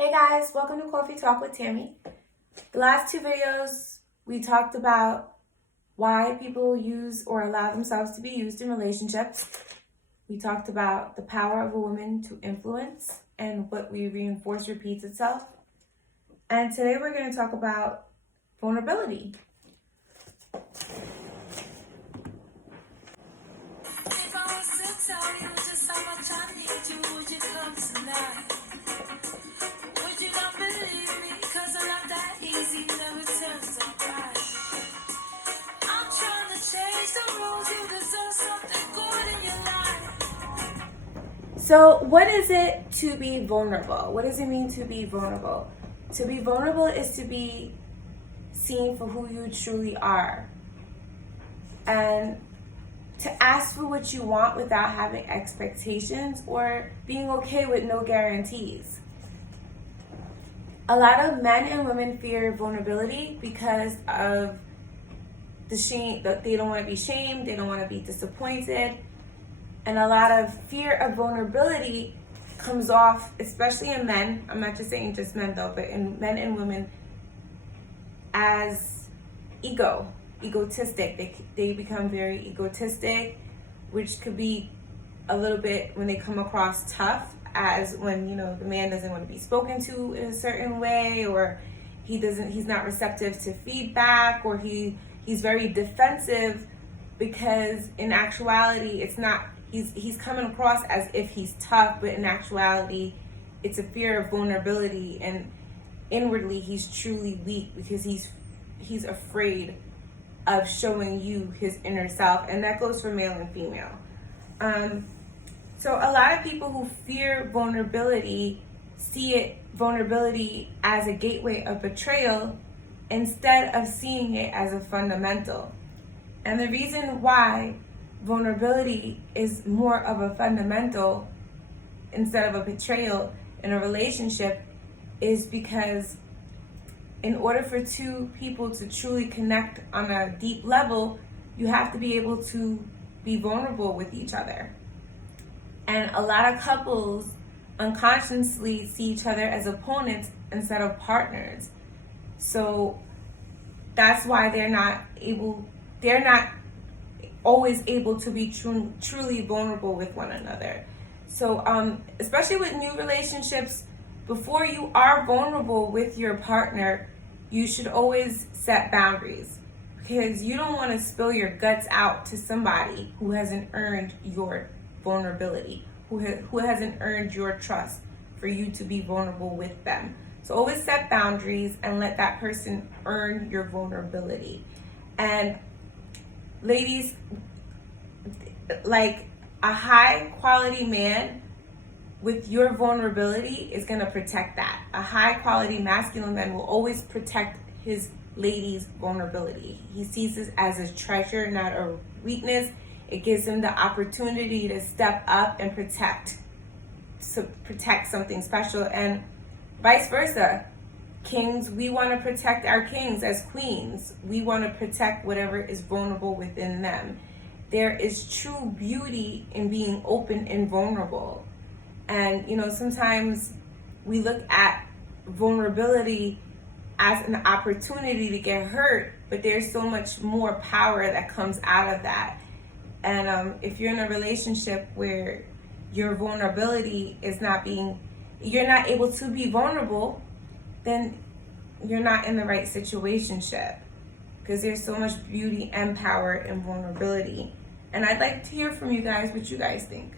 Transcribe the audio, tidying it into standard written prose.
Hey guys, welcome to Coffee Talk with Tammy. The last two videos, we talked about why people use or allow themselves to be used in relationships. We talked about the power of a woman to influence and what we reinforce repeats itself. And today we're going to talk about vulnerability. If I was to tell you just how much I need you, would you come tonight? Would you not believe me? Cause I'm not that easy, never tell somebody. I'm trying to change the rules, you deserve something good in your life. So what is it to be vulnerable? What does it mean to be vulnerable? To be vulnerable is to be seen for who you truly are. And to ask for what you want without having expectations or being okay with no guarantees. A lot of men and women fear vulnerability because of the shame, that they don't want to be shamed, they don't want to be disappointed. And a lot of fear of vulnerability comes off, especially in men, I'm not just saying just men though, but in men and women, as egotistic. They become very egotistic, which could be a little bit when they come across tough, as when, you know, the man doesn't want to be spoken to in a certain way, or he's not receptive to feedback, or he's very defensive, because in actuality it's not, he's coming across as if he's tough, but in actuality it's a fear of vulnerability, and inwardly he's truly weak because he's afraid of showing you his inner self. And that goes for male and female. So a lot of people who fear vulnerability see vulnerability as a gateway of betrayal instead of seeing it as a fundamental. And the reason why vulnerability is more of a fundamental instead of a betrayal in a relationship is because in order for two people to truly connect on a deep level, you have to be able to be vulnerable with each other. And a lot of couples unconsciously see each other as opponents instead of partners. So that's why they're not always able to be truly vulnerable with one another. So especially with new relationships, before you are vulnerable with your partner, you should always set boundaries, because you don't want to spill your guts out to somebody who hasn't earned your vulnerability, who hasn't earned your trust for you to be vulnerable with them. So always set boundaries and let that person earn your vulnerability. And ladies, like, a high quality man with your vulnerability is going to protect that. A high quality masculine man will always protect his lady's vulnerability. He sees this as a treasure, not a weakness. It gives him the opportunity to step up and protect something special, and vice versa. Kings, we want to protect our kings as queens. We want to protect whatever is vulnerable within them. There is true beauty in being open and vulnerable. And, you know, sometimes we look at vulnerability as an opportunity to get hurt, but there's so much more power that comes out of that. And if you're in a relationship where your vulnerability is you're not able to be vulnerable, then you're not in the right situationship, because there's so much beauty and power in vulnerability. And I'd like to hear from you guys what you guys think.